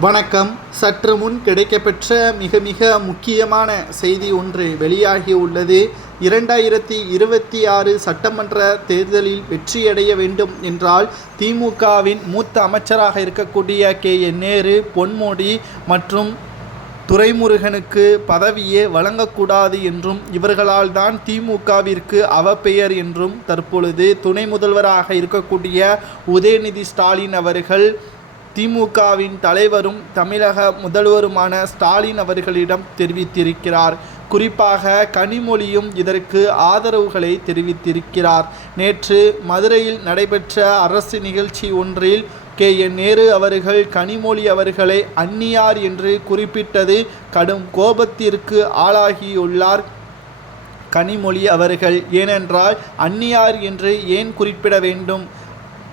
வணக்கம். சற்று முன் கிடைக்கப்பெற்ற மிக மிக முக்கியமான செய்தி ஒன்று வெளியாகி உள்ளது. இரண்டாயிரத்தி இருபத்தி ஆறு சட்டமன்ற தேர்தலில் வெற்றியடைய வேண்டும் என்றால் திமுகவின் மூத்த அமைச்சராக இருக்கக்கூடிய கே. என். நேரு பொன்மோடி மற்றும் துரைமுருகனுக்கு பதவியே வழங்கக்கூடாது என்றும் இவர்களால் தான் திமுகவிற்கு அவப்பெயர் என்றும் தற்பொழுது துணை முதல்வராக இருக்கக்கூடிய உதயநிதி ஸ்டாலின் அவர்கள் திமுகவின் தலைவரும் தமிழக முதல்வருமான ஸ்டாலின் அவர்களிடம் தெரிவித்திருக்கிறார். குறிப்பாக கனிமொழியும் இதற்கு ஆதரவுகளை தெரிவித்திருக்கிறார். நேற்று மதுரையில் நடைபெற்ற அரசு நிகழ்ச்சி ஒன்றில் கே. என். நேரு அவர்கள் கனிமொழி அவர்களை அந்நியார் என்று குறிப்பிட்டது கடும் கோபத்திற்கு ஆளாகியுள்ளார் கனிமொழி அவர்கள். ஏனென்றால் அந்நியார் என்று ஏன் குறிப்பிட வேண்டும்?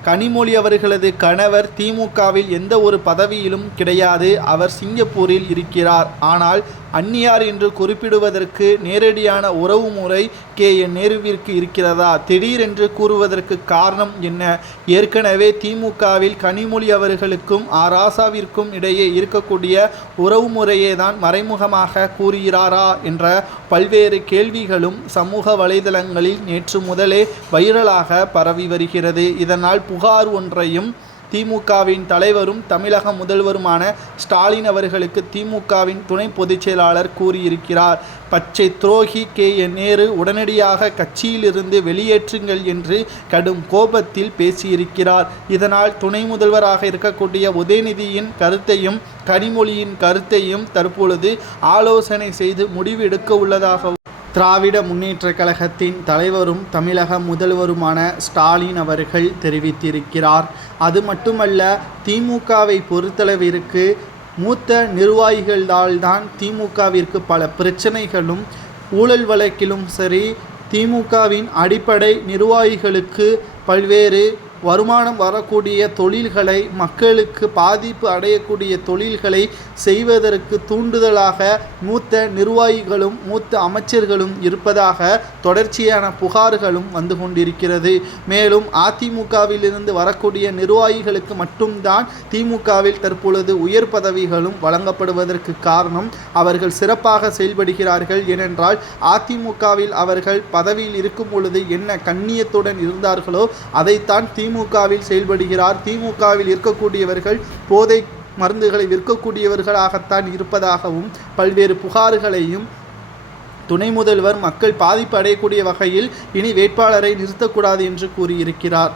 கனிமொழி அவர்களது கணவர் திமுகவில் எந்த ஒரு பதவியிலும் கிடையாது. அவர் சிங்கப்பூரில் இருக்கிறார். ஆனால் அந்நியார் என்று குறிப்பிடுவதற்கு நேரடியான உறவு முறை கே. என். நேருவிற்கு இருக்கிறதா? திடீரென்று கூறுவதற்கு காரணம் என்ன? ஏற்கனவே திமுகவில் கனிமொழி அவர்களுக்கும் ஆ. ராசாவிற்கும் இடையே இருக்கக்கூடிய உறவு முறையே தான் மறைமுகமாக கூறுகிறாரா? என்ற பல்வேறு கேள்விகளும் சமூக வலைதளங்களில் நேற்று முதலே வைரலாக பரவி வருகிறது. இதனால் புகார் ஒன்றையும் திமுகவின் தலைவரும் தமிழக முதல்வருமான ஸ்டாலின் அவர்களுக்கு திமுகவின் துணை பொதுச் செயலாளர் கூறியிருக்கிறார். பச்சை துரோகி கே. என். நேரு உடனடியாக கட்சியிலிருந்து வெளியேற்றுங்கள் என்று கடும் கோபத்தில் பேசியிருக்கிறார். இதனால் துணை முதல்வராக இருக்கக்கூடிய உதயநிதியின் கருத்தையும் கனிமொழியின் கருத்தையும் தற்பொழுது ஆலோசனை செய்து முடிவு எடுக்க உள்ளதாக திராவிட முன்னேற்றக் கழகத்தின் தலைவரும் தமிழக முதல்வருமான ஸ்டாலின் அவர்கள் தெரிவித்திருக்கிறார். அது மட்டுமல்ல திமுகவை பொறுத்தளவிற்கு மூத்த நிர்வாகிகளால்தான் திமுகவிற்கு பல பிரச்சனைகளும் ஊழல் வழக்கிலும் சரி திமுகவின் அடிப்படை நிர்வாகிகளுக்கு பல்வேறு வருமானம் வரக்கூடிய தொழில்களை மக்களுக்கு பாதிப்பு அடையக்கூடிய தொழில்களை செய்வதற்கு தூண்டுதலாக மூத்த நிர்வாகிகளும் மூத்த அமைச்சர்களும் இருப்பதாக தொடர்ச்சியான புகார்களும் வந்து கொண்டிருக்கிறது. மேலும் அதிமுகவிலிருந்து வரக்கூடிய நிர்வாகிகளுக்கு மட்டும்தான் திமுகவில் தற்பொழுது உயர் பதவிகளும் வழங்கப்படுவதற்கு காரணம் அவர்கள் சிறப்பாக செயல்படுகிறார்கள் ஏனென்றால் அதிமுகவில் அவர்கள் பதவியில் இருக்கும் பொழுது என்ன கண்ணியத்துடன் இருந்தார்களோ அதைத்தான் திமுகவில் செயல்படுகிறார். திமுகவில் இருக்கக்கூடியவர்கள் போதை மருந்துகளை விற்கக்கூடியவர்களாகத்தான் இருப்பதாகவும் பல்வேறு புகார்களையும் துணை முதல்வர் மக்கள் பாதிப்பு அடையக்கூடிய வகையில் இனி வேட்பாளரை நிறுத்தக்கூடாது என்று கூறியிருக்கிறார்.